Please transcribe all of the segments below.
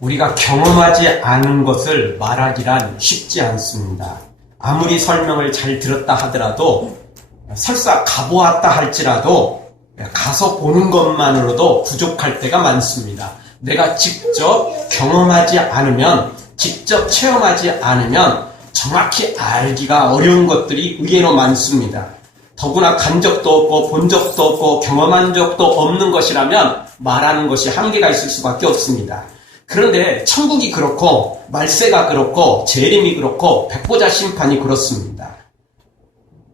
우리가 경험하지 않은 것을 말하기란 쉽지 않습니다. 아무리 설명을 잘 들었다 하더라도, 설사 가보았다 할지라도 가서 보는 것만으로도 부족할 때가 많습니다. 내가 직접 경험하지 않으면, 직접 체험하지 않으면 정확히 알기가 어려운 것들이 의외로 많습니다. 더구나 간 적도 없고 본 적도 없고 경험한 적도 없는 것이라면 말하는 것이 한계가 있을 수밖에 없습니다. 그런데 천국이 그렇고 말세가 그렇고 재림이 그렇고 백보자 심판이 그렇습니다.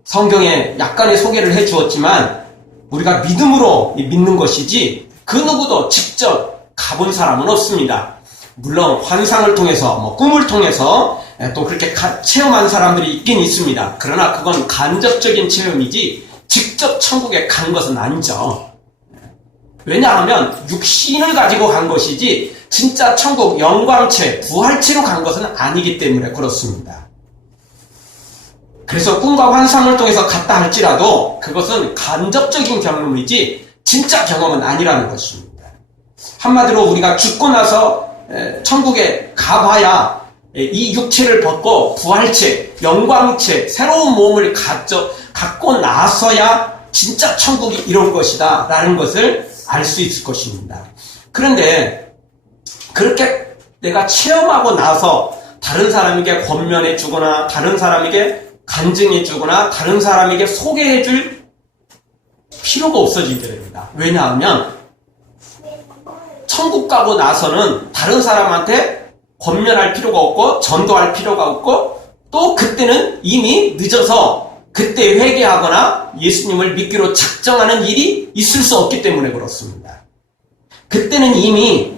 성경에 약간의 소개를 해주었지만 우리가 믿음으로 믿는 것이지 그 누구도 직접 가본 사람은 없습니다. 물론 환상을 통해서 꿈을 통해서 또 그렇게 체험한 사람들이 있긴 있습니다. 그러나 그건 간접적인 체험이지 직접 천국에 간 것은 아니죠. 왜냐하면 육신을 가지고 간 것이지 진짜 천국 영광체, 부활체로 간 것은 아니기 때문에 그렇습니다. 그래서 꿈과 환상을 통해서 갔다 할지라도 그것은 간접적인 경험이지 진짜 경험은 아니라는 것입니다. 한마디로 우리가 죽고 나서 천국에 가봐야 이 육체를 벗고 부활체, 영광체, 새로운 몸을 갖고 나서야 진짜 천국이 이런 것이다 라는 것을 알 수 있을 것입니다. 그런데 그렇게 내가 체험하고 나서 다른 사람에게 권면해 주거나 다른 사람에게 간증해 주거나 다른 사람에게 소개해 줄 필요가 없어지게 됩니다. 왜냐하면 천국 가고 나서는 다른 사람한테 권면할 필요가 없고 전도할 필요가 없고 또 그때는 이미 늦어서 그때 회개하거나 예수님을 믿기로 작정하는 일이 있을 수 없기 때문에 그렇습니다. 그때는 이미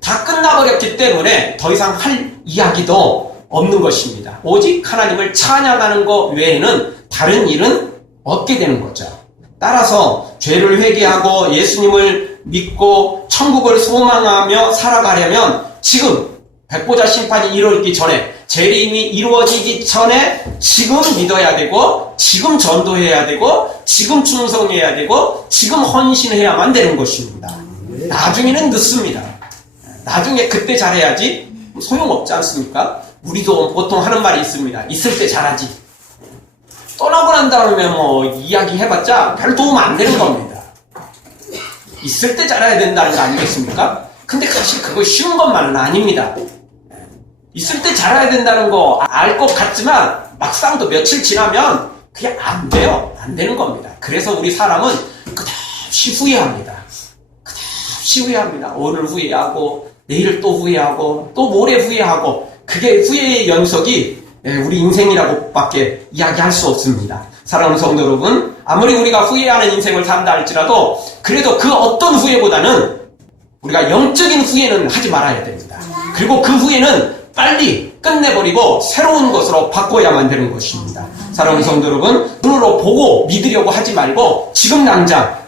다 끝나버렸기 때문에 더 이상 할 이야기도 없는 것입니다. 오직 하나님을 찬양하는 것 외에는 다른 일은 없게 되는 거죠. 따라서 죄를 회개하고 예수님을 믿고 천국을 소망하며 살아가려면 지금 백보자 심판이 이루어지기 전에 재림이 이루어지기 전에 지금 믿어야 되고 지금 전도해야 되고 지금 충성해야 되고 지금 헌신해야만 되는 것입니다. 나중에는 늦습니다. 나중에 그때 잘해야지 소용없지 않습니까? 우리도 보통 하는 말이 있습니다. 있을 때 잘하지. 떠나고 난 다음에 이야기 해봤자 별 도움 안 되는 겁니다. 있을 때 잘해야 된다는 거 아니겠습니까? 근데 사실 그거 쉬운 것만은 아닙니다. 있을 때 잘해야 된다는 거 알 것 같지만 막상 또 며칠 지나면 그게 안 돼요. 안 되는 겁니다. 그래서 우리 사람은 끝없이 후회합니다. 끝없이 후회합니다. 오늘 후회하고 내일 또 후회하고 또 모레 후회하고 그게 후회의 연속이 우리 인생이라고밖에 이야기할 수 없습니다. 사랑하는 성도 여러분, 아무리 우리가 후회하는 인생을 산다 할지라도 그래도 그 어떤 후회보다는 우리가 영적인 후회는 하지 말아야 됩니다. 그리고 그 후회는 빨리 끝내버리고 새로운 것으로 바꿔야만 되는 것입니다. 사랑하는 성도 여러분, 눈으로 보고 믿으려고 하지 말고 지금 당장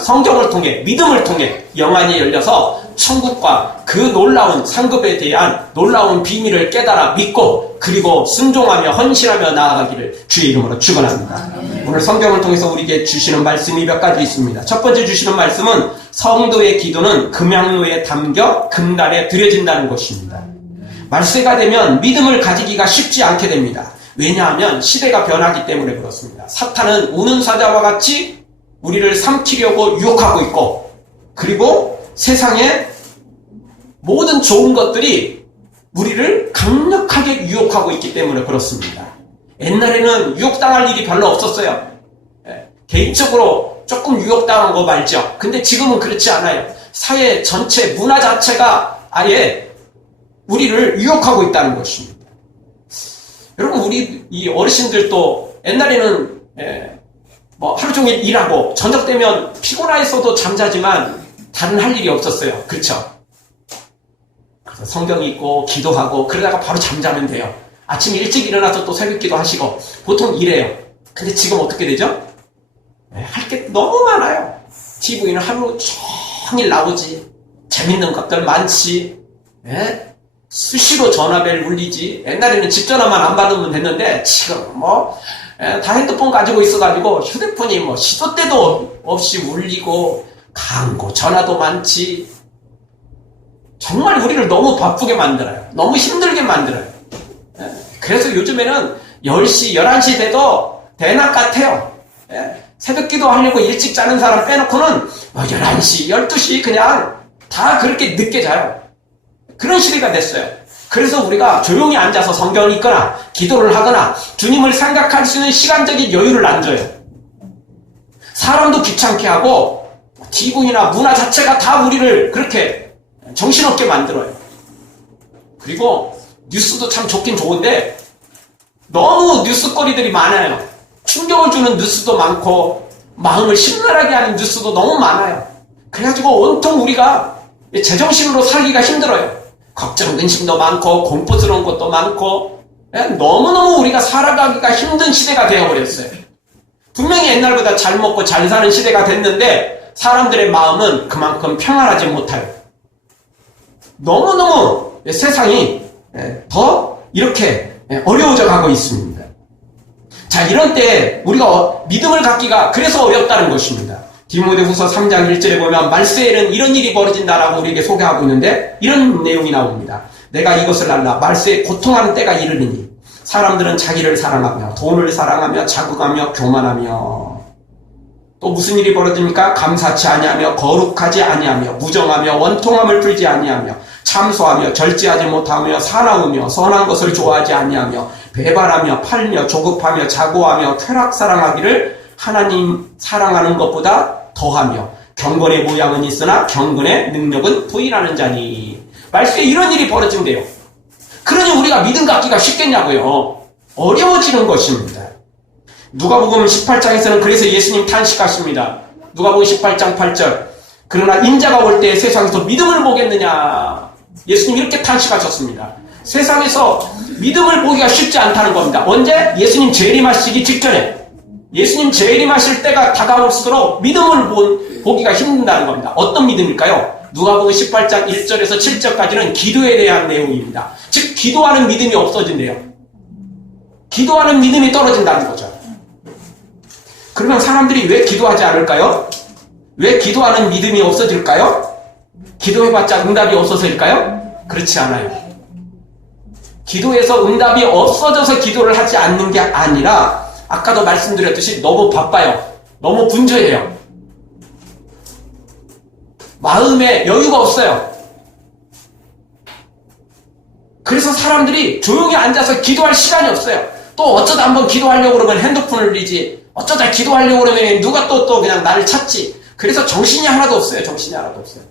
성경을 통해 믿음을 통해 영안이 열려서 천국과 그 놀라운 상급에 대한 놀라운 비밀을 깨달아 믿고 그리고 순종하며 헌신하며 나아가기를 주의 이름으로 축원합니다. 오늘 성경을 통해서 우리에게 주시는 말씀이 몇 가지 있습니다. 첫 번째 주시는 말씀은 성도의 기도는 금향로에 담겨 금단에 드려진다는 것입니다. 말세가 되면 믿음을 가지기가 쉽지 않게 됩니다. 왜냐하면 시대가 변하기 때문에 그렇습니다. 사탄은 우는 사자와 같이 우리를 삼키려고 유혹하고 있고 그리고 세상의 모든 좋은 것들이 우리를 강력하게 유혹하고 있기 때문에 그렇습니다. 옛날에는 유혹당할 일이 별로 없었어요. 개인적으로 조금 유혹당한 거 말죠. 근데 지금은 그렇지 않아요. 사회 전체 문화 자체가 아예 우리를 유혹하고 있다는 것입니다. 여러분 우리 이 어르신들도 옛날에는 하루 종일 일하고 저녁 되면 피곤해서도 잠자지만 다른 할 일이 없었어요. 그렇죠? 그래서 성경 읽고 기도하고 그러다가 바로 잠자면 돼요. 아침 일찍 일어나서 또 새벽 기도하시고 보통 이래요. 근데 지금 어떻게 되죠? 할 게 너무 많아요. TV는 하루 종일 나오지. 재밌는 것들 많지. 수시로 전화벨 울리지. 옛날에는 집 전화만 안 받으면 됐는데 지금 다 핸드폰 가지고 있어가지고 휴대폰이 시도 때도 없이 울리고 광고 전화도 많지. 정말 우리를 너무 바쁘게 만들어요. 너무 힘들게 만들어요. 예. 그래서 요즘에는 10시, 11시 돼도 대낮 같아요. 예. 새벽 기도 하려고 일찍 자는 사람 빼놓고는 11시, 12시 그냥 다 그렇게 늦게 자요. 그런 시대가 됐어요. 그래서 우리가 조용히 앉아서 성경을 읽거나 기도를 하거나 주님을 생각할 수 있는 시간적인 여유를 안 줘요. 사람도 귀찮게 하고 TV나 문화 자체가 다 우리를 그렇게 정신없게 만들어요. 그리고 뉴스도 참 좋긴 좋은데 너무 뉴스거리들이 많아요. 충격을 주는 뉴스도 많고 마음을 심란하게 하는 뉴스도 너무 많아요. 그래가지고 온통 우리가 제정신으로 살기가 힘들어요. 걱정, 근심도 많고 공포스러운 것도 많고 너무너무 우리가 살아가기가 힘든 시대가 되어버렸어요. 분명히 옛날보다 잘 먹고 잘 사는 시대가 됐는데 사람들의 마음은 그만큼 평안하지 못해요. 너무너무 세상이 더 이렇게 어려워져 가고 있습니다. 자, 이런 때 우리가 믿음을 갖기가 그래서 어렵다는 것입니다. 디모데후서 3장 1절에 보면 말세에는 이런 일이 벌어진다라고 우리에게 소개하고 있는데 이런 내용이 나옵니다. 내가 이것을 알라. 말세에 고통하는 때가 이르리니 사람들은 자기를 사랑하며 돈을 사랑하며 자국하며 교만하며 또 무슨 일이 벌어집니까? 감사치 아니하며 거룩하지 아니하며 무정하며 원통함을 풀지 아니하며 참소하며 절제하지 못하며 사나우며 선한 것을 좋아하지 아니하며 배반하며 팔며 조급하며 자고하며 쾌락 사랑하기를 하나님 사랑하는 것보다 더하며 경건의 모양은 있으나 경건의 능력은 부인하는 자니. 말씀에 이런 일이 벌어진대요. 그러니 우리가 믿음 갖기가 쉽겠냐고요. 어려워지는 것입니다. 누가복음 18장에서는 그래서 예수님 탄식하십니다. 누가복음 18장 8절 그러나 인자가 올 때 세상에서 믿음을 보겠느냐. 예수님 이렇게 탄식하셨습니다. 세상에서 믿음을 보기가 쉽지 않다는 겁니다. 언제? 예수님 재림하시기 직전에. 예수님 재림하실 때가 다가올수록 믿음을 보기가 힘든다는 겁니다. 어떤 믿음일까요? 누가복음 18장 1절에서 7절까지는 기도에 대한 내용입니다. 즉 기도하는 믿음이 없어진대요. 기도하는 믿음이 떨어진다는 거죠. 그러면 사람들이 왜 기도하지 않을까요? 왜 기도하는 믿음이 없어질까요? 기도해봤자 응답이 없어서일까요? 그렇지 않아요. 기도에서 응답이 없어져서 기도를 하지 않는 게 아니라 아까도 말씀드렸듯이 너무 바빠요. 너무 분주해요. 마음에 여유가 없어요. 그래서 사람들이 조용히 앉아서 기도할 시간이 없어요. 또 어쩌다 한번 기도하려고 그러면 핸드폰을 들이지. 어쩌다 기도하려고 그러면 누가 또 그냥 나를 찾지. 그래서 정신이 하나도 없어요. 정신이 하나도 없어요.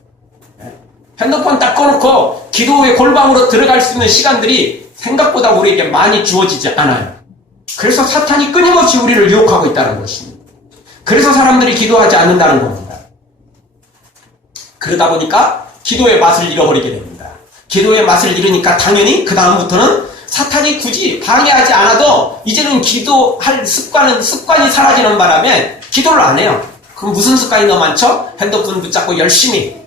핸드폰 딱 꺼놓고 기도의 골방으로 들어갈 수 있는 시간들이 생각보다 우리에게 많이 주어지지 않아요. 그래서 사탄이 끊임없이 우리를 유혹하고 있다는 것입니다. 그래서 사람들이 기도하지 않는다는 겁니다. 그러다 보니까 기도의 맛을 잃어버리게 됩니다. 기도의 맛을 잃으니까 당연히 그 다음부터는 사탄이 굳이 방해하지 않아도 이제는 기도할 습관이 사라지는 바람에 기도를 안 해요. 그럼 무슨 습관이 더 많죠? 핸드폰 붙잡고 열심히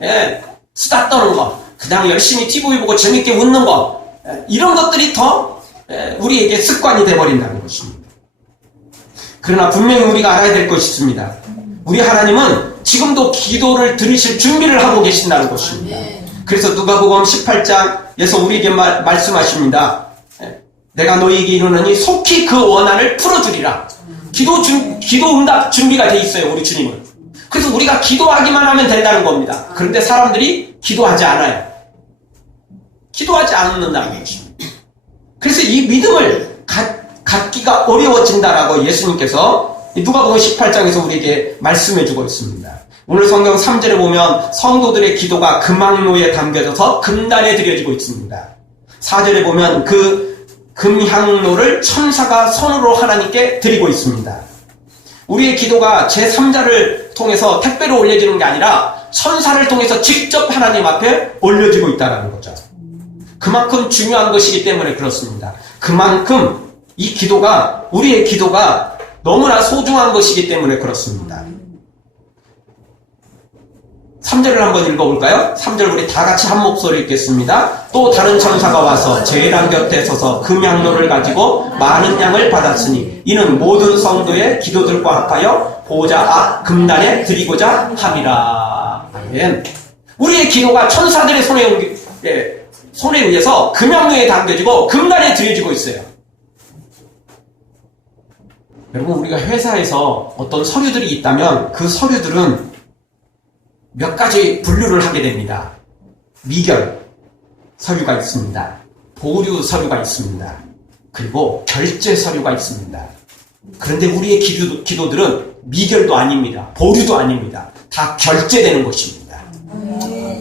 수다 떠는 거, 그냥 열심히 TV 보고 재밌게 웃는 거, 이런 것들이 더 우리에게 습관이 돼버린다는 것입니다. 그러나 분명히 우리가 알아야 될 것이 있습니다. 우리 하나님은 지금도 기도를 들으실 준비를 하고 계신다는 것입니다. 그래서 누가복음 18장에서 우리에게 말씀하십니다. 내가 너희에게 이르노니 속히 그 원한을 풀어주리라. 기도 응답 준비가 돼 있어요, 우리 주님은. 그래서 우리가 기도하기만 하면 된다는 겁니다. 그런데 사람들이 기도하지 않아요. 기도하지 않는다는 것입니다. 그래서 이 믿음을 갖기가 어려워진다라고 예수님께서 누가복음 18장에서 우리에게 말씀해주고 있습니다. 오늘 성경 3절에 보면 성도들의 기도가 금항로에 담겨져서 금단에 드려지고 있습니다. 4절에 보면 그 금향로를 천사가 손으로 하나님께 드리고 있습니다. 우리의 기도가 제3자를 통해서 택배로 올려지는 게 아니라 천사를 통해서 직접 하나님 앞에 올려지고 있다는 거죠. 그만큼 중요한 것이기 때문에 그렇습니다. 그만큼 이 기도가, 우리의 기도가 너무나 소중한 것이기 때문에 그렇습니다. 3절을 한번 읽어볼까요? 3절 우리 다 같이 한 목소리 읽겠습니다. 또 다른 천사가 와서 제랑 곁에 서서 금향로를 가지고 많은 양을 받았으니 이는 모든 성도의 기도들과 합하여 보좌 앞 금단에 드리고자 함이라. 아멘. 우리의 기도가 천사들의 손에 의해서 금양루에 담겨지고 금단에 들여지고 있어요. 여러분, 우리가 회사에서 어떤 서류들이 있다면 그 서류들은 몇 가지 분류를 하게 됩니다. 미결 서류가 있습니다. 보류 서류가 있습니다. 그리고 결제 서류가 있습니다. 그런데 우리의 기도들은 미결도 아닙니다. 보류도 아닙니다. 다 결제되는 것입니다.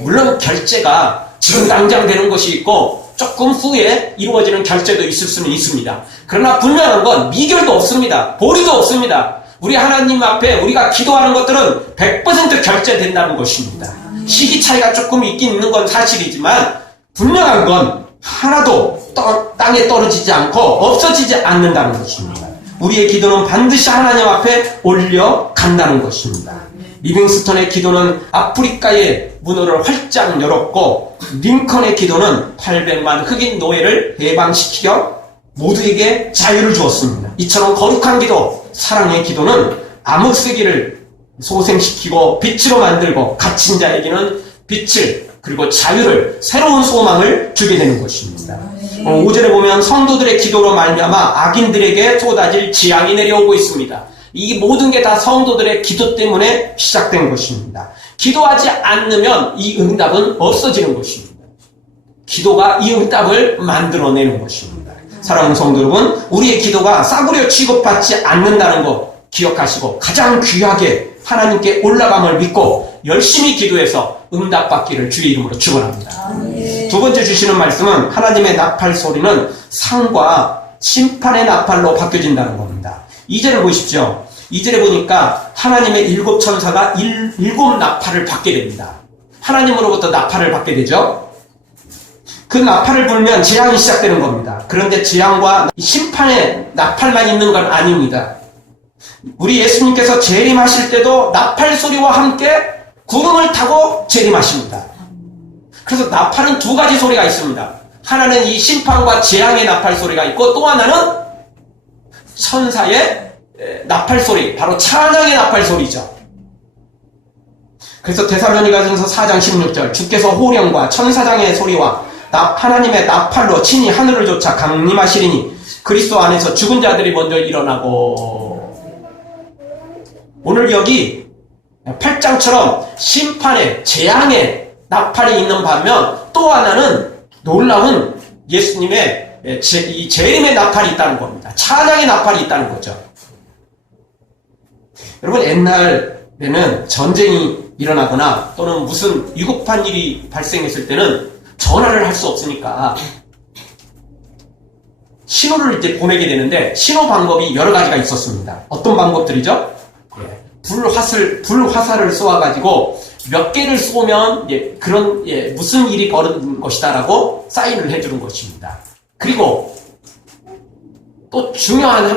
물론 결제가 지금 당장 되는 것이 있고 조금 후에 이루어지는 결제도 있을 수는 있습니다. 그러나 분명한 건 미결도 없습니다. 보류도 없습니다. 우리 하나님 앞에 우리가 기도하는 것들은 100% 결제된다는 것입니다. 시기 차이가 조금 있긴 있는 건 사실이지만 분명한 건 하나도 땅에 떨어지지 않고 없어지지 않는다는 것입니다. 우리의 기도는 반드시 하나님 앞에 올려간다는 것입니다. 리빙스턴의 기도는 아프리카의 문호를 활짝 열었고, 링컨의 기도는 800만 흑인 노예를 해방시키려 모두에게 자유를 주었습니다. 이처럼 거룩한 기도, 사랑의 기도는 암흑세계를 소생시키고 빛으로 만들고 갇힌 자에게는 빛을, 그리고 자유를, 새로운 소망을 주게 되는 것입니다. 5절에 보면 성도들의 기도로 말미암아 악인들에게 쏟아질 재앙이 내려오고 있습니다. 이 모든 게 다 성도들의 기도 때문에 시작된 것입니다. 기도하지 않으면 이 응답은 없어지는 것입니다. 기도가 이 응답을 만들어내는 것입니다. 사랑하는 성도 여러분, 우리의 기도가 싸구려 취급받지 않는다는 거 기억하시고 가장 귀하게 하나님께 올라감을 믿고 열심히 기도해서 응답받기를 주의 이름으로 축원합니다. 두 번째 주시는 말씀은 하나님의 나팔 소리는 상과 심판의 나팔로 바뀌어진다는 겁니다. 2절을 보십시오. 2절에 보니까 하나님의 7 천사가 7 나팔을 받게 됩니다. 하나님으로부터 나팔을 받게 되죠. 그 나팔을 불면 재앙이 시작되는 겁니다. 그런데 재앙과 심판의 나팔만 있는 건 아닙니다. 우리 예수님께서 재림하실 때도 나팔 소리와 함께 구름을 타고 재림하십니다. 그래서 나팔은 두 가지 소리가 있습니다. 하나는 이 심판과 재앙의 나팔 소리가 있고, 또 하나는 천사의 나팔 소리, 바로 찬양의 나팔 소리죠. 그래서 데살로니가전서 4장 16절, 주께서 호령과 천사장의 소리와 하나님의 나팔로 친히 하늘을 쫓아 강림하시리니 그리스도 안에서 죽은 자들이 먼저 일어나고. 오늘 여기 8장처럼 심판의 재앙의 나팔이 있는 반면, 또 하나는 놀라운 예수님의 이 재림의 나팔이 있다는 겁니다. 찬양의 나팔이 있다는 거죠. 여러분, 옛날에는 전쟁이 일어나거나 또는 무슨 위급한 일이 발생했을 때는 전화를 할 수 없으니까 신호를 이제 보내게 되는데, 신호 방법이 여러 가지가 있었습니다. 어떤 방법들이죠? 불화살을 쏘아가지고 몇 개를 쏘면 그런 무슨 일이 벌어진 것이다라고 사인을 해주는 것입니다. 그리고 또 중요한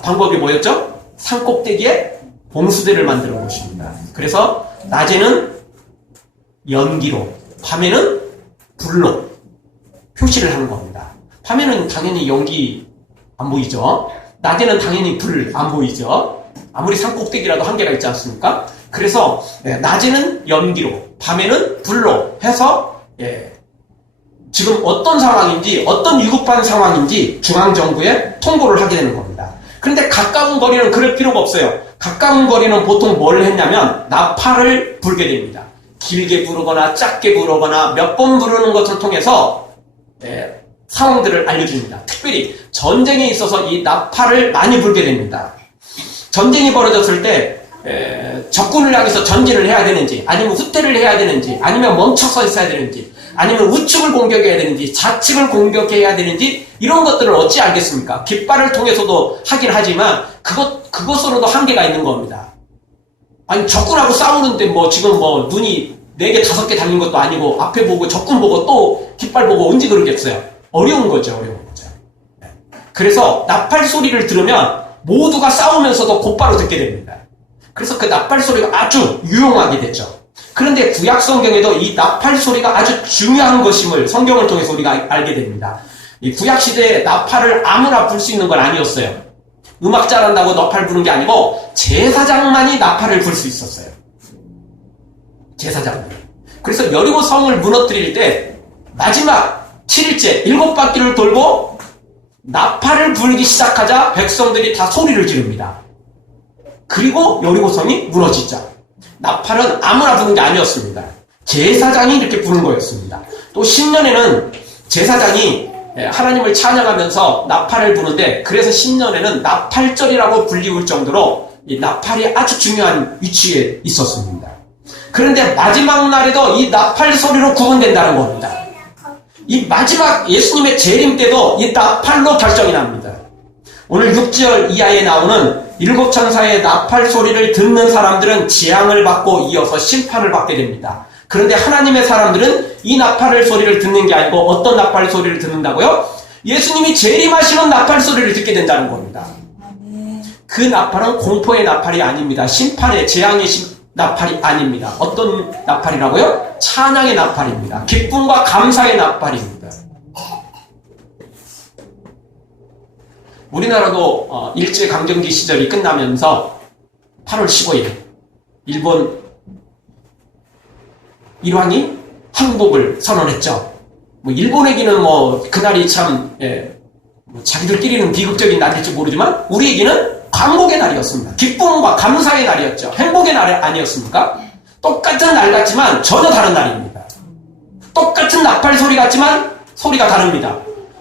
방법이 뭐였죠? 산꼭대기에 봉수대를 만드는 것입니다. 그래서 낮에는 연기로, 밤에는 불로 표시를 하는 겁니다. 밤에는 당연히 연기 안 보이죠? 낮에는 당연히 불 안 보이죠? 아무리 산꼭대기라도 한계가 있지 않습니까? 그래서 낮에는 연기로, 밤에는 불로 해서 지금 어떤 상황인지, 어떤 위급한 상황인지 중앙정부에 통보를 하게 되는 겁니다. 그런데 가까운 거리는 그럴 필요가 없어요. 가까운 거리는 보통 뭘 했냐면 나팔을 불게 됩니다. 길게 부르거나 짧게 부르거나 몇 번 부르는 것을 통해서 상황들을 알려줍니다. 특별히 전쟁에 있어서 이 나팔을 많이 불게 됩니다. 전쟁이 벌어졌을 때 적군을 향해서 전진을 해야 되는지, 아니면 후퇴를 해야 되는지, 아니면 멈춰서 있어야 되는지, 아니면 우측을 공격해야 되는지, 좌측을 공격해야 되는지, 이런 것들을 어찌 알겠습니까? 깃발을 통해서도 하긴 하지만 그것으로도 한계가 있는 겁니다. 아니, 적군하고 싸우는데 지금 눈이 4개 5개 달린 것도 아니고 앞에 보고 적군 보고 또 깃발 보고 언제 그러겠어요? 어려운 거죠. 그래서 나팔 소리를 들으면 모두가 싸우면서도 곧바로 듣게 됩니다. 그래서 그 나팔 소리가 아주 유용하게 됐죠. 그런데 구약 성경에도 이 나팔 소리가 아주 중요한 것임을 성경을 통해서 우리가 알게 됩니다. 이 구약 시대에 나팔을 아무나 불 수 있는 건 아니었어요. 음악 잘한다고 나팔 부는 게 아니고 제사장만이 나팔을 불 수 있었어요. 제사장들. 그래서 여리고 성을 무너뜨릴 때 마지막 7일째 7바퀴를 돌고 나팔을 불기 시작하자 백성들이 다 소리를 지릅니다. 그리고 여리고성이 무너지자. 나팔은 아무나 부는 게 아니었습니다. 제사장이 이렇게 부는 거였습니다. 또 10년에는 제사장이 하나님을 찬양하면서 나팔을 부는데, 그래서 10년에는 나팔절이라고 불리울 정도로 이 나팔이 아주 중요한 위치에 있었습니다. 그런데 마지막 날에도 이 나팔 소리로 구분된다는 겁니다. 이 마지막 예수님의 재림 때도 이 나팔로 결정이 납니다. 오늘 6절 이하에 나오는 7천사의 나팔 소리를 듣는 사람들은 재앙을 받고 이어서 심판을 받게 됩니다. 그런데 하나님의 사람들은 이 나팔 소리를 듣는 게 아니고 어떤 나팔 소리를 듣는다고요? 예수님이 재림하시는 나팔 소리를 듣게 된다는 겁니다. 그 나팔은 공포의 나팔이 아닙니다. 심판의 재앙의 나팔이 아닙니다. 어떤 나팔이라고요? 찬양의 나팔입니다. 기쁨과 감사의 나팔입니다. 우리나라도 일제강점기 시절이 끝나면서 8월 15일 일본 일왕이 항복을 선언했죠. 일본에게는 그날이 참 자기들끼리는 비극적인 날일지 모르지만 우리에게는 광복의 날이었습니다. 기쁨과 감사의 날이었죠. 행복의 날 아니었습니까? 똑같은 날 같지만 전혀 다른 날입니다. 똑같은 나팔 소리 같지만 소리가 다릅니다.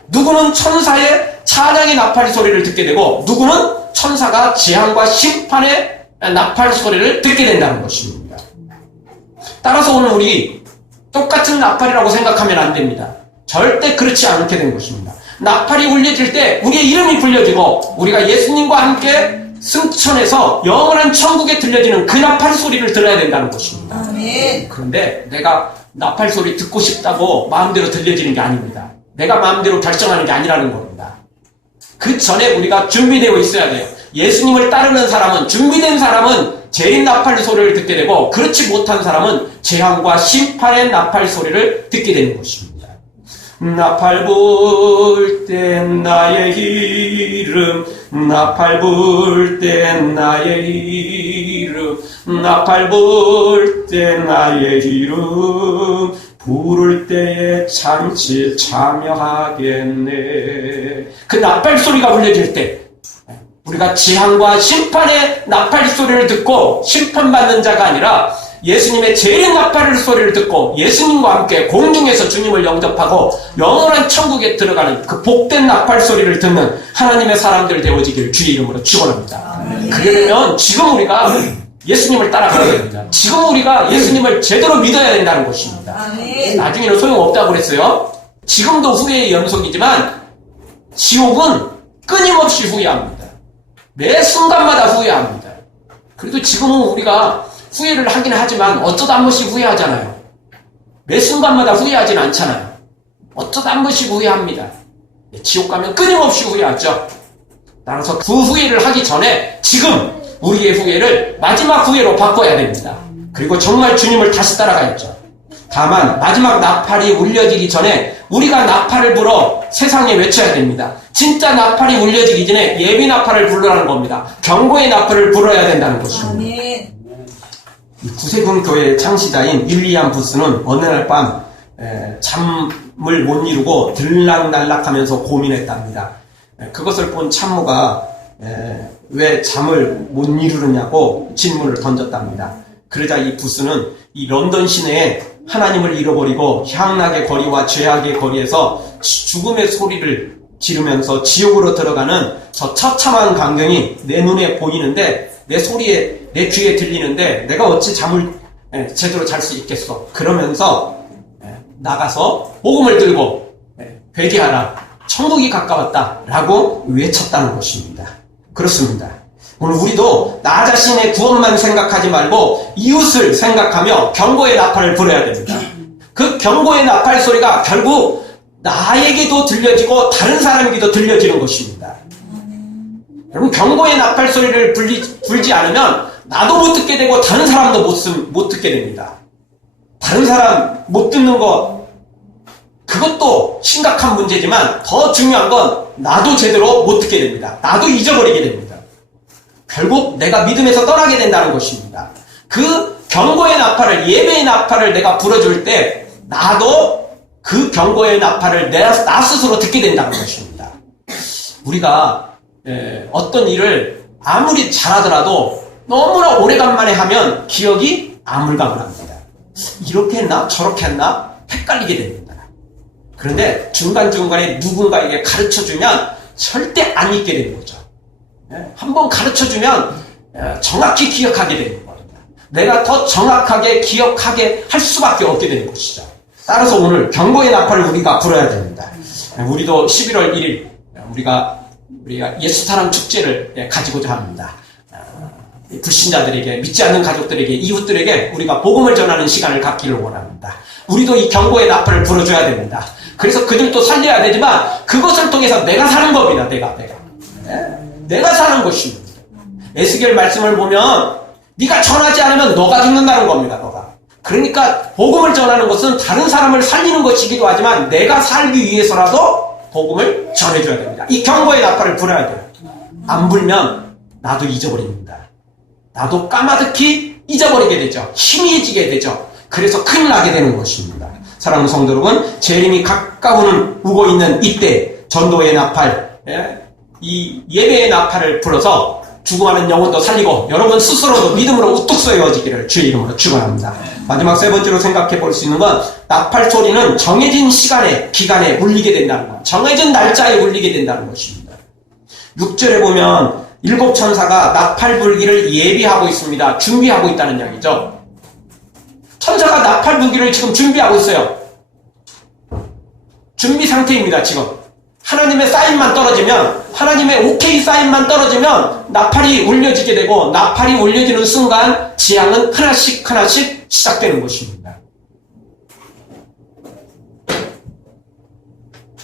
누구는 천사의 찬양의 나팔 소리를 듣게 되고, 누구는 천사가 재앙과 심판의 나팔 소리를 듣게 된다는 것입니다. 따라서 오늘 우리 똑같은 나팔이라고 생각하면 안 됩니다. 절대 그렇지 않게 된 것입니다. 나팔이 울려질 때 우리의 이름이 불려지고 우리가 예수님과 함께 승천해서 영원한 천국에 들려지는 그 나팔 소리를 들어야 된다는 것입니다. 아멘. 그런데 내가 나팔 소리 듣고 싶다고 마음대로 들려지는 게 아닙니다. 내가 마음대로 결정하는 게 아니라는 겁니다. 그 전에 우리가 준비되어 있어야 돼요. 예수님을 따르는 사람은, 준비된 사람은 재림 나팔 소리를 듣게 되고, 그렇지 못한 사람은 재앙과 심판의 나팔 소리를 듣게 되는 것입니다. 나팔 불 땐 나의 이름, 나팔 불 땐 나의 이름, 나팔 불 땐 나의 이름, 부를 때에 잔치 참여하겠네. 그 나팔 소리가 울려질 때 우리가 재앙과 심판의 나팔 소리를 듣고 심판받는 자가 아니라 예수님의 재림 나팔 소리를 듣고 예수님과 함께 공중에서 주님을 영접하고 영원한 천국에 들어가는 그 복된 나팔 소리를 듣는 하나님의 사람들 되어지기를 주의 이름으로 축원합니다. 그러려면 지금 우리가 예수님을 따라가야 됩니다. 지금 우리가 예수님을 제대로 믿어야 된다는 것입니다. 나중에는 소용없다고 그랬어요. 지금도 후회의 연속이지만 지옥은 끊임없이 후회합니다. 매 순간마다 후회합니다. 그래도 지금은 우리가 후회를 하긴 하지만 어쩌다 한 번씩 후회하잖아요. 매 순간마다 후회하진 않잖아요. 어쩌다 한 번씩 후회합니다. 지옥 가면 끊임없이 후회하죠. 따라서 그 후회를 하기 전에 지금 우리의 후회를 마지막 후회로 바꿔야 됩니다. 그리고 정말 주님을 다시 따라가야죠. 다만 마지막 나팔이 울려지기 전에 우리가 나팔을 불어 세상에 외쳐야 됩니다. 진짜 나팔이 울려지기 전에 예비 나팔을 부르라는 겁니다. 경고의 나팔을 불어야 된다는 것입니다. 구세군 교회의 창시자인 윌리엄 부스는 어느 날 밤 잠을 못 이루고 들락날락하면서 고민했답니다. 그것을 본 참모가 왜 잠을 못 이루느냐고 질문을 던졌답니다. 그러자 이 부스는 이 런던 시내에 하나님을 잃어버리고 향락의 거리와 죄악의 거리에서 죽음의 소리를 지르면서 지옥으로 들어가는 저 처참한 광경이 내 눈에 보이는데, 내 소리에, 내 귀에 들리는데 내가 어찌 잠을 제대로 잘 수 있겠어. 그러면서 나가서 복음을 들고 회개하라, 천국이 가까웠다 라고 외쳤다는 것입니다. 그렇습니다. 오늘 우리도 나 자신의 구원만 생각하지 말고 이웃을 생각하며 경고의 나팔을 불어야 됩니다. 그 경고의 나팔 소리가 결국 나에게도 들려지고 다른 사람에게도 들려지는 것입니다. 여러분, 경고의 나팔 소리를 불지 않으면 나도 못 듣게 되고 다른 사람도 못 듣게 됩니다. 다른 사람 못 듣는 거, 그것도 심각한 문제지만 더 중요한 건 나도 제대로 못 듣게 됩니다. 나도 잊어버리게 됩니다. 결국 내가 믿음에서 떠나게 된다는 것입니다. 그 경고의 나팔을, 예배의 나팔을 내가 불어줄 때 나도 그 경고의 나팔을 나 스스로 듣게 된다는 것입니다. 우리가 어떤 일을 아무리 잘하더라도 너무나 오래간만에 하면 기억이 아물가물합니다. 이렇게 했나 저렇게 했나 헷갈리게 됩니다. 그런데 중간중간에 누군가에게 가르쳐주면 절대 안 잊게 되는 거죠. 한번 가르쳐주면 정확히 기억하게 되는 겁니다. 내가 더 정확하게 기억하게 할 수밖에 없게 되는 것이죠. 따라서 오늘 경고의 나팔을 우리가 불어야 됩니다. 우리도 11월 1일 우리가 예수사랑 축제를 가지고자 합니다. 불신자들에게, 믿지 않는 가족들에게, 이웃들에게 우리가 복음을 전하는 시간을 갖기를 원합니다. 우리도 이 경고의 나팔을 불어줘야 됩니다. 그래서 그들도 살려야 되지만 그것을 통해서 내가 사는 겁니다. 내가 사는 것입니다. 에스겔 말씀을 보면 네가 전하지 않으면 너가 죽는다는 겁니다. 너가. 그러니까 복음을 전하는 것은 다른 사람을 살리는 것이기도 하지만 내가 살기 위해서라도 복음을 전해줘야 됩니다. 이 경고의 나팔을 불어야 돼요. 안 불면 나도 잊어버립니다. 나도 까마득히 잊어버리게 되죠. 희미해지게 되죠. 그래서 큰일 나게 되는 것입니다. 사랑하는 성도 여러분, 재림이 가까운 오고 있는 이때 전도의 나팔, 이 예배의 나팔을 불어서 죽어가는 영혼도 살리고 여러분 스스로도 믿음으로 우뚝 서어지기를 주의 이름으로 축원합니다. 마지막 세 번째로 생각해 볼 수 있는 건 나팔 소리는 정해진 시간에, 기간에 울리게 된다는 것, 정해진 날짜에 울리게 된다는 것입니다. 6절에 보면 7 천사가 나팔 불기를 예비하고 있습니다. 준비하고 있다는 이야기죠. 천사가 나팔 불기를 지금 준비하고 있어요. 준비 상태입니다. 지금 하나님의 사인만 떨어지면, 하나님의 오케이 사인만 떨어지면 나팔이 울려지게 되고, 나팔이 울려지는 순간 지향은 하나씩 시작되는 것입니다.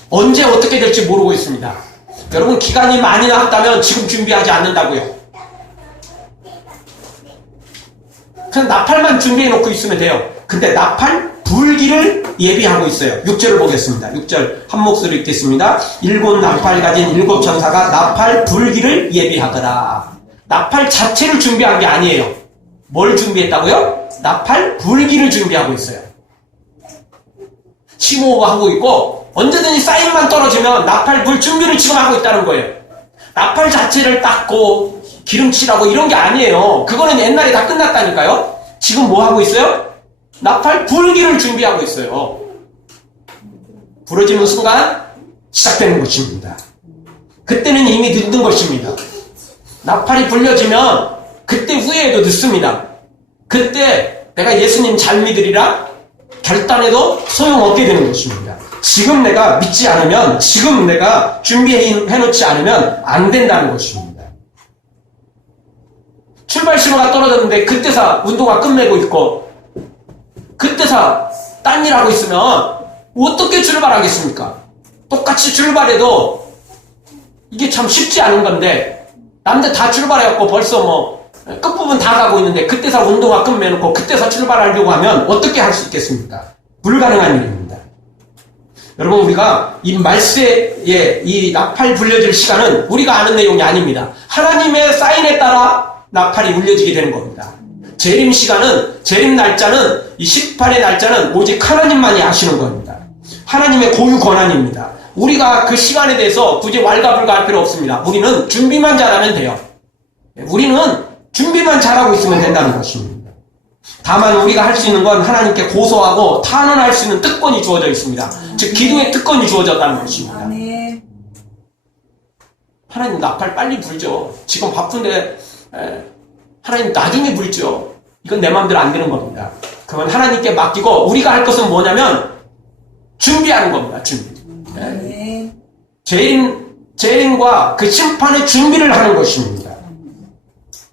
언제 어떻게 될지 모르고 있습니다. 여러분, 기간이 많이 남았다면 지금 준비하지 않는다고요. 그냥 나팔만 준비해 놓고 있으면 돼요. 근데 나팔 불기를 예비하고 있어요. 6절을 보겠습니다. 6절 한 목소리 읽겠습니다. 7 나팔 가진 7 천사가 나팔 불기를 예비하더라. 나팔 자체를 준비한 게 아니에요. 뭘 준비했다고요? 나팔 불기를 준비하고 있어요. 심호흡 하고 있고 언제든지 사인만 떨어지면 나팔 불 준비를 지금 하고 있다는 거예요. 나팔 자체를 닦고 기름칠하고 이런 게 아니에요. 그거는 옛날에 다 끝났다니까요. 지금 뭐 하고 있어요? 나팔 불기를 준비하고 있어요. 부러지는 순간 시작되는 것입니다. 그때는 이미 늦는 것입니다. 나팔이 불려지면 그때 후회해도 늦습니다. 그때 내가 예수님 잘 믿으리라 결단해도 소용없게 되는 것입니다. 지금 내가 믿지 않으면, 지금 내가 준비해놓지 않으면 안 된다는 것입니다. 출발 신호가 떨어졌는데 그때서 운동화 끝매고 있고 그때서 딴 일 하고 있으면 어떻게 출발하겠습니까? 똑같이 출발해도 이게 참 쉽지 않은 건데 남들 다 출발해갖고 벌써 뭐 끝부분 다 가고 있는데 그때서 운동화 끝매놓고 그때서 출발하려고 하면 어떻게 할 수 있겠습니까? 불가능한 일입니다. 여러분, 우리가 이 말세에 이 나팔 불려질 시간은 우리가 아는 내용이 아닙니다. 하나님의 사인에 따라 나팔이 울려지게 되는 겁니다. 재림 시간은, 재림 날짜는, 이 18의 날짜는 오직 하나님만이 아시는 겁니다. 하나님의 고유 권한입니다. 우리가 그 시간에 대해서 굳이 왈가불가할 필요 없습니다. 우리는 준비만 잘하면 돼요. 우리는 준비만 잘하고 있으면 된다는 것입니다. 다만 우리가 할 수 있는 건 하나님께 고소하고 탄원할 수 있는 특권이 주어져 있습니다. 즉 기도의 특권이 주어졌다는 것입니다. 하나님 나팔 빨리 불죠. 지금 바쁜데 하나님 나중에 불죠. 이건 내 마음대로 안 되는 겁니다. 그건 하나님께 맡기고 우리가 할 것은 뭐냐면 준비하는 겁니다. 준비. 재림과 그 심판의 준비를 하는 것입니다.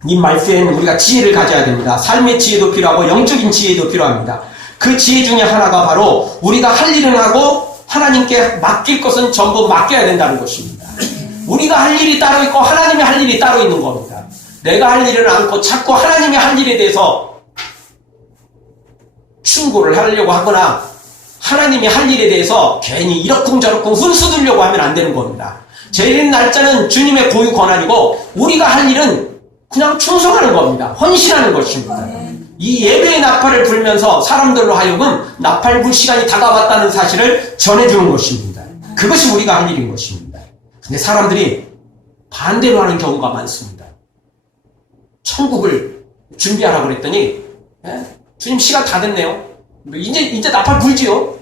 이 말세에는 우리가 지혜를 가져야 됩니다. 삶의 지혜도 필요하고 영적인 지혜도 필요합니다. 그 지혜 중에 하나가 바로 우리가 할 일은 하고 하나님께 맡길 것은 전부 맡겨야 된다는 것입니다. 우리가 할 일이 따로 있고 하나님이 할 일이 따로 있는 겁니다. 내가 할 일은 않고 자꾸 하나님이 할 일에 대해서 충고를 하려고 하거나 하나님이 할 일에 대해서 괜히 이러쿵저러쿵 훈수 두려고 하면 안 되는 겁니다. 재림 날짜는 주님의 고유 권한이고 우리가 할 일은 그냥 충성하는 겁니다. 헌신하는 것입니다. 이 예배의 나팔을 불면서 사람들로 하여금 나팔 불 시간이 다가왔다는 사실을 전해주는 것입니다. 그것이 우리가 할 일인 것입니다. 근데 사람들이 반대로 하는 경우가 많습니다. 천국을 준비하라고 그랬더니 주님 시간 다 됐네요. 이제 나팔 불지요.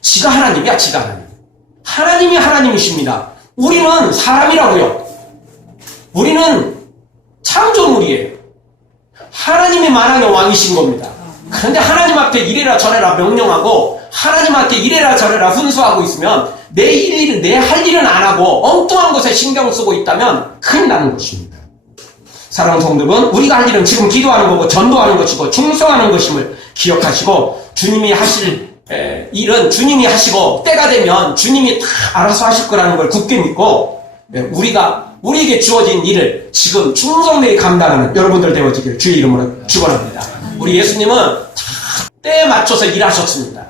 지가 하나님이야. 지가 하나님. 하나님이 하나님이십니다. 우리는 사람이라고요. 우리는 창조물이에요. 하나님이 만왕의 왕이신 겁니다. 그런데 하나님 앞에 이래라 저래라 명령하고 하나님한테 이래라 저래라 훈수하고 있으면 내 할 일은 안 하고 엉뚱한 것에 신경 쓰고 있다면 큰일 나는 것입니다. 사랑하는 성도분, 우리가 할 일은 지금 기도하는 거고 전도하는 것이고 충성하는 것임을 기억하시고 주님이 하실 일은 주님이 하시고 때가 되면 주님이 다 알아서 하실 거라는 걸 굳게 믿고 우리에게 주어진 일을 지금 충성되게 감당하는 여러분들 되어지길 주의 이름으로 축원합니다. 우리 예수님은 다 때에 맞춰서 일하셨습니다.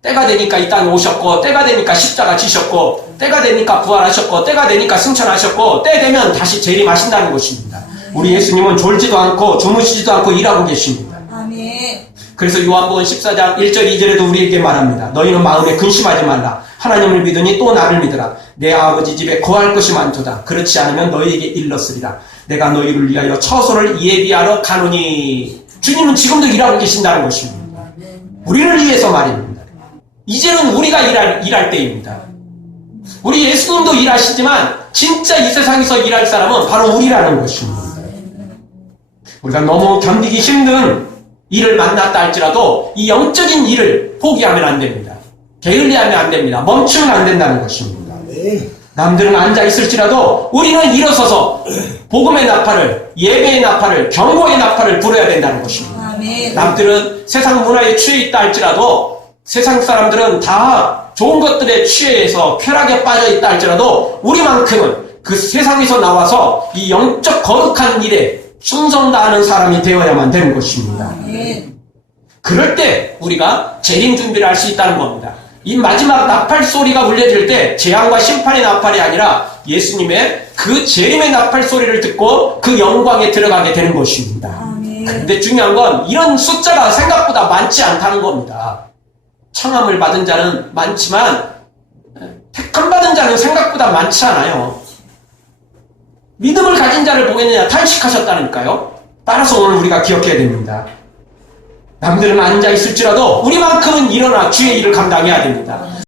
때가 되니까 이 땅에 오셨고 때가 되니까 십자가 지셨고 때가 되니까 부활하셨고 때가 되니까 승천하셨고 때 되면 다시 재림하신다는 것입니다. 우리 예수님은 졸지도 않고 주무시지도 않고 일하고 계십니다. 아멘. 그래서 요한복음 14장 1절 2절에도 우리에게 말합니다. 너희는 마음에 근심하지 말라. 하나님을 믿으니 또 나를 믿으라. 내 아버지 집에 거할 것이 많도다. 그렇지 않으면 너희에게 일렀으리라. 내가 너희를 위하여 처소를 예비하러 가노니. 주님은 지금도 일하고 계신다는 것입니다. 우리를 위해서 말입니다. 이제는 우리가 일할 때입니다. 우리 예수님도 일하시지만 진짜 이 세상에서 일할 사람은 바로 우리라는 것입니다. 우리가 너무 견디기 힘든 일을 만났다 할지라도 이 영적인 일을 포기하면 안 됩니다. 게을리하면 안 됩니다. 멈추면 안 된다는 것입니다. 남들은 앉아 있을지라도 우리는 일어서서 복음의 나팔을, 예배의 나팔을, 경고의 나팔을 불어야 된다는 것입니다. 아멘. 남들은 세상 문화에 취해 있다 할지라도 세상 사람들은 다 좋은 것들에 취해서 쾌락에 빠져 있다 할지라도 우리만큼은 그 세상에서 나와서 이 영적 거룩한 일에 충성 다하는 사람이 되어야만 되는 것입니다. 아멘. 그럴 때 우리가 재림 준비를 할 수 있다는 겁니다. 이 마지막 나팔 소리가 울려질 때 재앙과 심판의 나팔이 아니라 예수님의 그 재림의 나팔 소리를 듣고 그 영광에 들어가게 되는 것입니다. 아멘. 그런데 중요한 건 이런 숫자가 생각보다 많지 않다는 겁니다. 청함을 받은 자는 많지만 택함 받은 자는 생각보다 많지 않아요. 믿음을 가진 자를 보겠느냐 탄식하셨다니까요. 따라서 오늘 우리가 기억해야 됩니다. 남들은 앉아 있을지라도 우리만큼은 일어나 주의 일을 감당해야 됩니다.